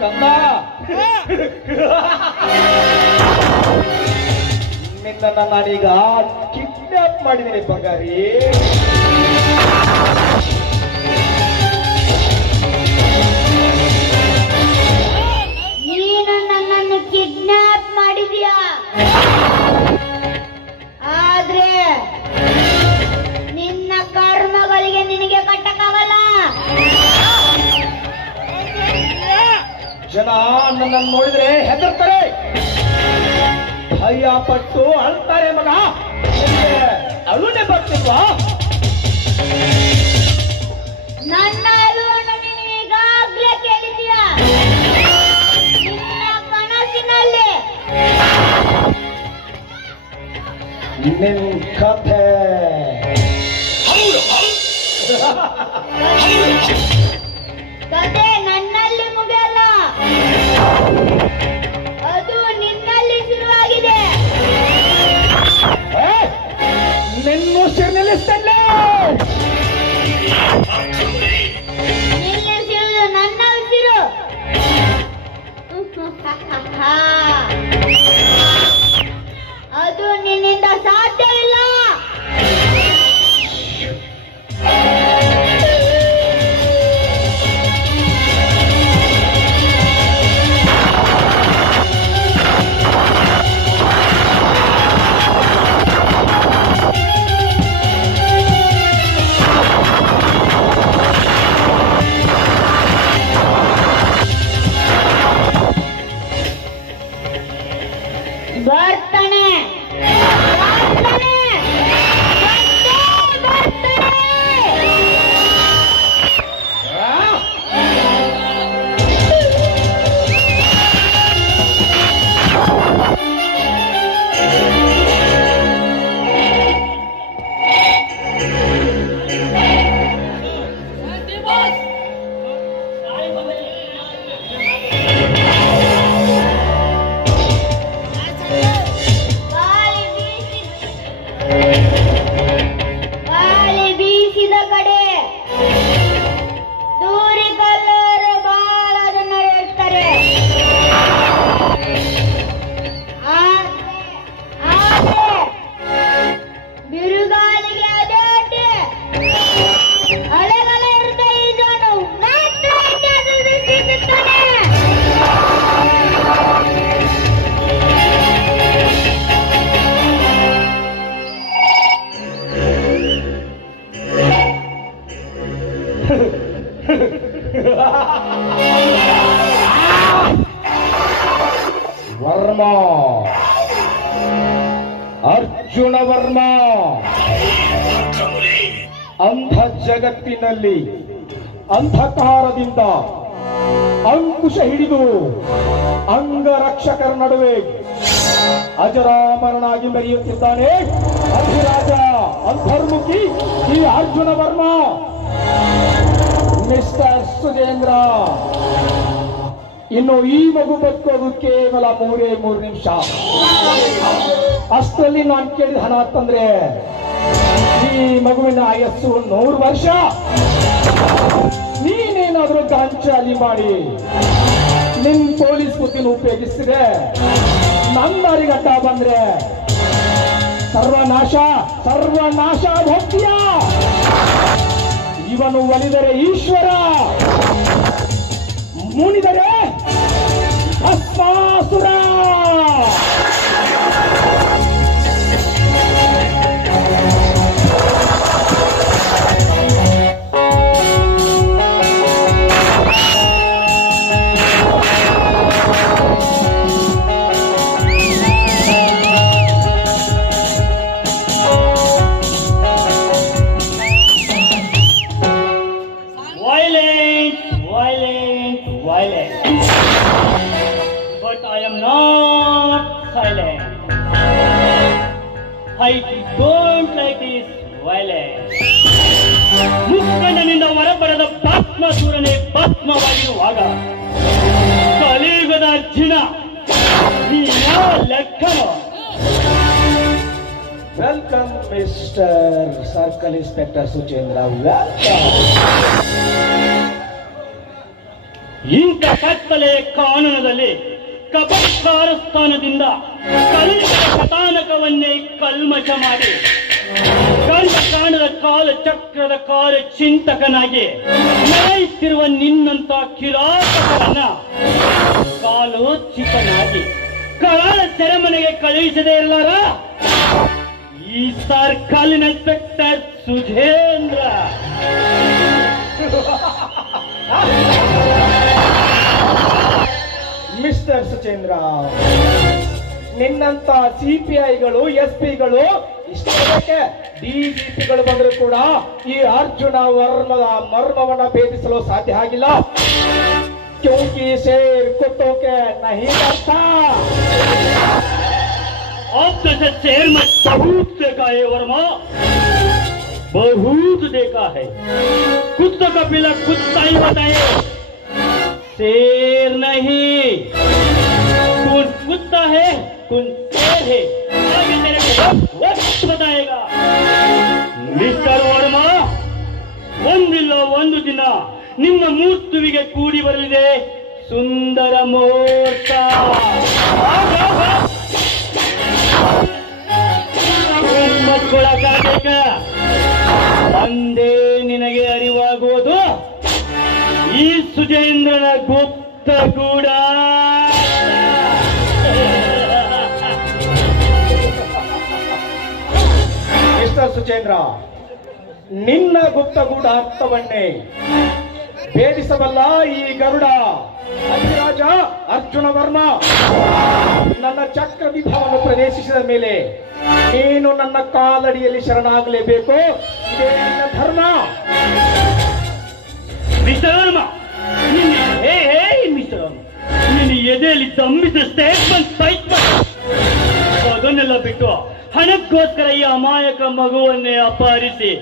ಕಂದ ನಿನ್ನ ನಾನೀಗ ಕಿಡ್ನಾಪ್ ಮಾಡಿದ್ದೀನಿ ಬಂಗಾರಿ. ನೀನು ನನ್ನನ್ನು ಕಿಡ್ನಾಪ್ ಮಾಡಿದ್ಯಾ? ಆದ್ರೆ ನಿನ್ನ ಕರ್ಮಗಳಿಗೆ ನಿನಗೆ ಕಟ್ಟಕ್ಕಾಗಲ್ಲ. ಜನ ನನ್ನನ್ನು ನೋಡಿದ್ರೆ ಹೆದರ್ತಾರೆ, ಭಯ ಪಟ್ಟು ಅಳ್ತಾರೆ. ಮಗ ಅಳುನೇ ಬರ್ತಿಲ್ವಾ? ನನ್ನ ಅಳುವನ್ನು ನೀನು ಈಗಾಗ್ಲೇ ಕೇಳಿದ್ಯಾ? ನಿನ್ನ ಕನಸಿನಲ್ಲಿ. ನಿನ್ ಕಥೆ ಕತೆ ನನ್ನಲ್ಲಿ ಮುಗಿಯಲ್ಲ, ಅದು ನಿನ್ನಲ್ಲಿ ಶುರುವಾಗಿದೆ. ನಿನ್ನ ಉಸಿರು ನಿಲ್ಲಿಸ್ತಲ್ಲೇ. ನಿಲ್ಲಿಸುವುದು ನನ್ನ ಉಸಿರು. ಅದು ನಿನ್ನಿಂದ ಸಾಧ್ಯವಿಲ್ಲ. ಬರ್ತಾನೆ ಬರ್ತಾನೆ ಬರ್ತಾನೆ. ಗಾಳಿ ಬೀಸಿದ ಕಡೆ ದೂರಿ ಕಲ್ಲರು ಬಹಳ ಜನ ಇರ್ತಾರೆ. ಆದ್ರೆ ಬಿರುಗಾಳಿಗೆ ಅದೇಟೆ ಅಲೆಗಳ ಇರ್ತಾ ಇದನು ಮಾತ್ರ ಬೀಸುತ್ತಾನೆ. ವರ್ಮ, ಅರ್ಜುನ ವರ್ಮ ಅಂಧ ಜಗತ್ತಿನಲ್ಲಿ ಅಂಧಕಾರದಿಂದ ಅಂಕುಶ ಹಿಡಿದು ಅಂಗರಕ್ಷಕರ ನಡುವೆ ಅಜರಾಮರನಾಗಿ ಮೆರೆಯುತ್ತಿದ್ದಾನೆ ಅಧಿರಾಜ ಅಂತರ್ಮುಖಿ ಈ ಅರ್ಜುನ ವರ್ಮ. ಮಿಸ್ಟರ್ ಸುಜೇಂದ್ರ, ಇನ್ನು ಈ ಮಗು ಬದುಕೋದು ಕೇವಲ 3 ನಿಮಿಷ. ಅಷ್ಟರಲ್ಲಿ ನಾನು ಕೇಳಿದ ಹಣ ಅಂತಂದ್ರೆ ಈ ಮಗುವಿನ ಆಯಸ್ಸು 100 ವರ್ಷ. ನೀನೇನಾದ್ರೂ ಗಾಂಚಾಲಿ ಮಾಡಿ ನಿನ್ ಪೊಲೀಸ್ ಬುದ್ಧಿನ ಉಪಯೋಗಿಸಿದ್ರೆ ನನ್ನ ಅರಿಗಟ್ಟ ಬಂದ್ರೆ ಸರ್ವನಾಶ ಭಕ್ತಿಯ. ಇವನು ಒಲಿದರೆ Ishwara, ಮುನಿದರೆ Bhasmasura. I don't like this violence. ಮುಖಂಡನಿಂದ ಹೊರಬರದ ಭಸ್ಮಾಸುರನೇ ಭಸ್ಮವಾಗಿರುವಾಗ ಕಲಿಯುಗದ ಅರ್ಜುನ ಲೆಕ್ಕನೋ. Welcome mister circle inspector Suchendra. Welcome. ಇಂಥ ಕತ್ತಲೆ ಕಾನೂನದಲ್ಲಿ ಕಬಡ್ಡಿಕಾರ ಸ್ಥಾನದಿಂದ ಕಲಿತ ಕಥಾನಕವನ್ನೇ ಕಲ್ಮಶ ಮಾಡಿ ಕಾಂಡದ ಕಾಲ ಚಕ್ರದ ಕಾಲ ಚಿಂತಕನಾಗಿ ನಡೆಯುತ್ತಿರುವ ನಿನ್ನಂತ ಕಿರಾತಕರನ್ನ ಕಾಲೋಚಿತನಾಗಿ ಕಾಲ ಸೆರೆಮನೆಗೆ ಕಳುಹಿಸದೇ ಇಲ್ಲಾರ ಈ circle inspector Sudhendra. Mister Suchendra, ನಿನ್ನಂತ ಸಿಪಿಐಗಳು ಎಸ್ಪಿಗಳು ಇಷ್ಟಕ್ಕೆ ಡಿಜಿಪಿಗಳು ಬಂದರೂ ಕೂಡ ಈ ಅರ್ಜುನ ವರ್ಮದ ಮರ್ಮವನ್ನ ಭೇದಿಸಲು ಸಾಧ್ಯ ಆಗಿಲ್ಲ. ಕ್ಯೂಂಕಿ ಶೇರ್ ಕುತ್ತೋಕೆ ನಹೀ ಬರ್ತಾ. आपने से शेर में बहुत देखा है वर्मा, बहुत देखा है. कुत्ता का पिला कुत्ता ही बताए, शेर नहीं. कौन कुत्ता है कौन शेर है आगे तेरे को वक्त बताएगा. ಮಿಸ್ಟರ್ ವರ್ಮಾ, ಒಂದಿಲ್ಲ ಒಂದು ದಿನ ನಿಮ್ಮ ಮೂರ್ತುವಿಗೆ ಕೂಡಿ ಬರಲಿದೆ ಸುಂದರ ಮುಹೂರ್ತ. ಮಕ್ಕಳಾಗಬೇಕ ಒಂದೇ ನಿನಗೆ ಅರಿವಾಗುವುದು ಈ ಸುಜೇಂದ್ರನ ಗುಪ್ತ ಗೂಢ. ಮಿಸ್ಟರ್ ಸುಚೇಂದ್ರ, ನಿನ್ನ ಗುಪ್ತ ಗೂಢಾರ್ಥವನ್ನೇ ಭೇದಿಸಬಲ್ಲ ಈ ಗರುಡ ಅಧಿರಾಜ ಅರ್ಜುನ ವರ್ಮ ನನ್ನ ಚಕ್ರ ವಿಭಾಗವನ್ನು ಪ್ರವೇಶಿಸಿದ ಮೇಲೆ ನೀನು ನನ್ನ ಕಾಲಡಿಯಲ್ಲಿ ಶರಣಾಗಲೇಬೇಕು. ಇದೇ ನಿನ್ನ ಧರ್ಮ. ಮಿಸ್ಟರ್ ವರ್ಮ, ಮಿಸ್ಟರ್ ವರ್ಮ, ನೀನು ಎದೆಯಲ್ಲಿ ದಮ್ಮಿದ ಸ್ಟೇಟ್ಮೆಂಟ್ ಅದನ್ನೆಲ್ಲ ಬಿಟ್ಟು ಹಣಕ್ಕೋಸ್ಕರ ಈ ಅಮಾಯಕ ಮಗುವನ್ನೇ ಅಪಹರಿಸಿ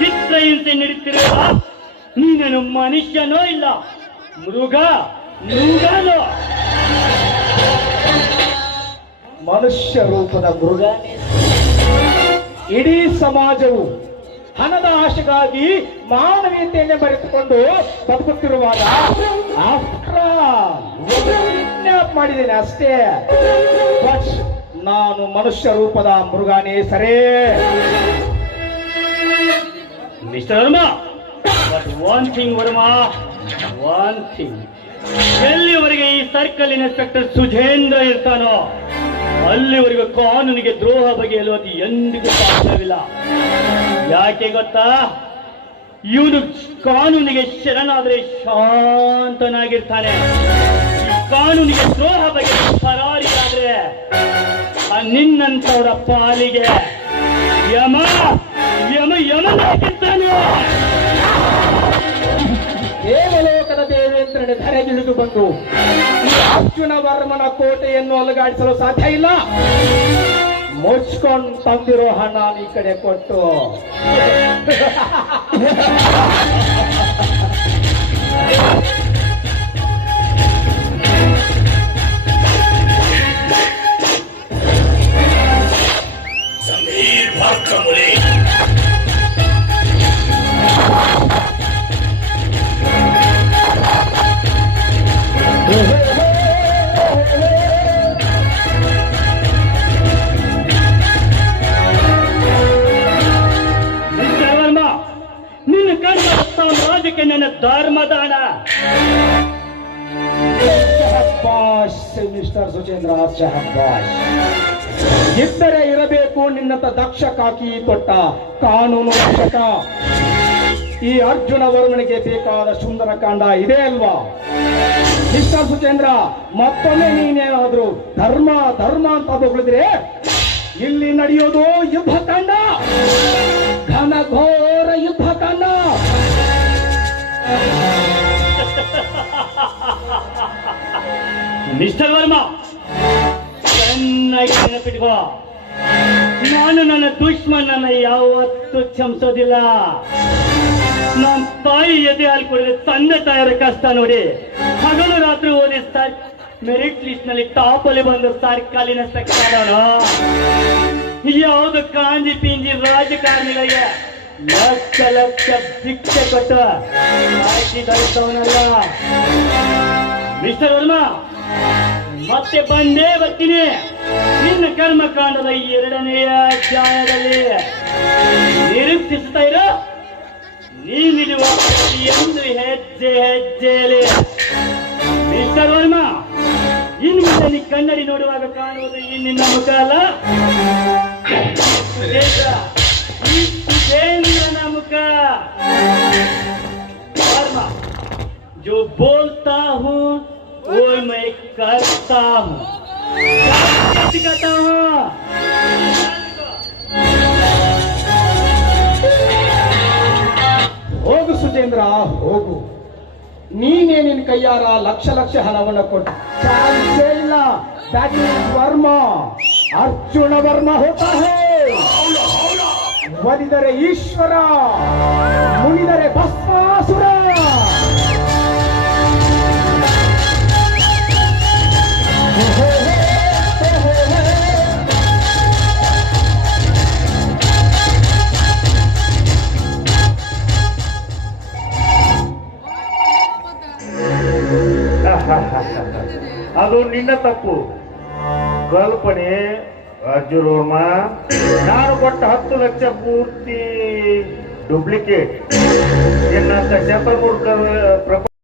ಚಿತ್ರಹಿಂಸೆ ನೀಡುತ್ತಿರುವ ನೀನೇನು ಮನುಷ್ಯನೋ ಇಲ್ಲ ಮೃಗನೋ? ಮನುಷ್ಯ ರೂಪದ ಮೃಗ. ಇಡೀ ಸಮಾಜವು ಹಣದ ಆಶೆಗಾಗಿ ಮಾನವೀಯತೆಯನ್ನೇ ಬರೆದುಕೊಂಡು ಬದುಕುತ್ತಿರುವಾಗ ಕಿಡ್ನಾಪ್ ಮಾಡಿದ್ದೇನೆ ಅಷ್ಟೇ. ಬಟ್ ನಾನು ಮನುಷ್ಯ ರೂಪದ ಮೃಗನೇ ಸರೇ. Mister Varma, but one thing Varma, one thing, ಎಲ್ಲಿವರೆಗೆ ಈ ಸರ್ಕಲ್ ಇನ್ಸ್ಪೆಕ್ಟರ್ ಸುಧೇಂದ್ರ ಇರ್ತಾನೋ ಅಲ್ಲಿವರೆಗೂ ಕಾನೂನಿಗೆ ದ್ರೋಹ ಬಗೆಯಲು ಅದು ಎಂದಿಗೂ ಸಾಧ್ಯವಿಲ್ಲ. ಯಾಕೆ ಗೊತ್ತಾ? ಇವನು ಕಾನೂನಿಗೆ ಶರಣಾದ್ರೆ ಶಾಂತನಾಗಿರ್ತಾನೆ. ಕಾನೂನಿಗೆ ದ್ರೋಹ ಬಗ್ಗೆ ಪರಾರಿಯಾದ್ರೆ ನಿನ್ನಂತವರ ಪಾಲಿಗೆ ಯಮನಾಗಿರ್ತಾನೆ. ದೇವಲೋಕದ ದೇವೇಂದ್ರನ ಧರೆಗಿಳಿದು ಬಂದು ಈ ಅರ್ಜುನ ವರ್ಮನ ಕೋಟೆಯನ್ನು ಅಲುಗಾಡಿಸಲು ಸಾಧ್ಯ ಇಲ್ಲ. ಮುಚ್ಕೊಂಡು ತಂದಿರೋ ಹಣ ಈ ಕಡೆ ಕೊಟ್ಟು ನಿನ್ನ ಕಣ್ಣ ಸಾಮ್ರಾಜ್ಯಕ್ಕೆ ನನ್ನ ಧರ್ಮದಾನ. ಮಿಸ್ಟರ್ ಸುಚೇಂದ್ರ, ಶಹಬ್ಬಾಷ್. ಇದ್ದರೆ ಇರಬೇಕು ನಿನ್ನಂತ ದಕ್ಷ ಕಾಕಿ ತೊಟ್ಟ ಕಾನೂನು ರಕ್ಷಕ. ಈ ಅರ್ಜುನ ವರ್ಮನಿಗೆ ಬೇಕಾದ ಸುಂದರ ಕಾಂಡ ಇದೆ ಅಲ್ವಾ? ಮಿಸ್ಟರ್ ಸುಚೇಂದ್ರ, ಮತ್ತೊಮ್ಮೆ ನೀನೇನಾದ್ರೂ ಧರ್ಮ ಧರ್ಮ ಅಂತ ಹೊಗಳಿದ್ರೆ ಇಲ್ಲಿ ನಡೆಯೋದು ಯುದ್ಧ ಕಾಂಡ, ಘನಘೋರ ಯುದ್ಧ ಕಾಂಡ. ಮಿಸ್ಟರ್ ವರ್ಮಾ, ಚೆನ್ನಾಗಿ ನೆನಪಿಟ್ಕೋ, ನಾನು ನನ್ನ ದುಶ್ಮನನ್ನ ಯಾವತ್ತೂ ಕ್ಷಮಿಸೋದಿಲ್ಲ. ನನ್ನ ತಾಯಿ ಎದೆ ಹಾಲು ಕೊಡಿದ್ರೆ ತಂದೆ ತಾಯಿಯರ ಕಷ್ಟ ನೋಡಿ ಹಗಲು ರಾತ್ರಿ ಓದಿ ಮೆರಿಟ್ ಲಿಸ್ಟ್ ನಲ್ಲಿ ಟಾಪ್ ಅಲ್ಲಿ ಬಂದು ಸರ್ಕಾಲಿನ ಸೆಕ್ಟರ್ ಯಾವುದು ಕಾಂಜಿ ಪಿಂಜಿ ರಾಜಕಾರಣಿಗಳಿಗೆ ಲಕ್ಷ ಲಕ್ಷ ಭಿಕ್ಷೆ ಕೊಟ್ಟು ಆಯ್ಕೆ ಗಳಿಸವನಲ್ಲ. ಮಿಸ್ಟರ್ ವರ್ಮಾ, ಮತ್ತೆ ಬಂದೇ ಬರ್ತೀನಿ ನಿನ್ನ ಕರ್ಮಕಾಂಡದ ಈ 2ನೆಯ ಅಧ್ಯಾಯದಲ್ಲಿ. ನಿರೀಕ್ಷಿಸ್ತಾ ಇರೋ ನೀನಿಡುವ ಪ್ರತಿಯೊಂದು ಹೆಜ್ಜೆ ಹೆಜ್ಜೆಯಲ್ಲಿ. ಮಿಸ್ಟರ್ ವರ್ಮಾ, ಇನ್ನು ನೀ ಕನ್ನಡಿ ನೋಡುವಾಗ ಕಾಣುವುದು ಈ ನಿನ್ನ ಮುಖ ಅಲ್ಲ, ಈ ಸುಧೇಂದ್ರನ ಮುಖ. ವರ್ಮಾ, जो बोलता हूँ वो मैं करता हूँ, सिखाता हूँ. ಹೋಗು ಸುಜೇಂದ್ರ, ಹೋಗು. ನೀನೇ ನಿನ್ನ ಕೈಯಾರ ಲಕ್ಷ ಲಕ್ಷ ಹಣವನ್ನು ಕೊಟ್ಟು ಚಾನ್ಸೇ ಇಲ್ಲ. That is ವರ್ಮ, ಅರ್ಜುನ ವರ್ಮ ಹೋತಾ ಹೇ. ಒಲಿದರೆ ಈಶ್ವರ, ಮುನಿದರೆ ಭಸ್ಮಾಸುರ. ಅದು ನಿನ್ನ ತಪ್ಪು ಕಲ್ಪನೆ. ಅರ್ಜುನ್ ವರ್ಮ, ನಾನು ಕೊಟ್ಟ 10 ಲಕ್ಷ ಪೂರ್ತಿ ಡೂಪ್ಲಿಕೇಟ್. ನಿನ್ನಂತ ಶತಮೂರ್ಖ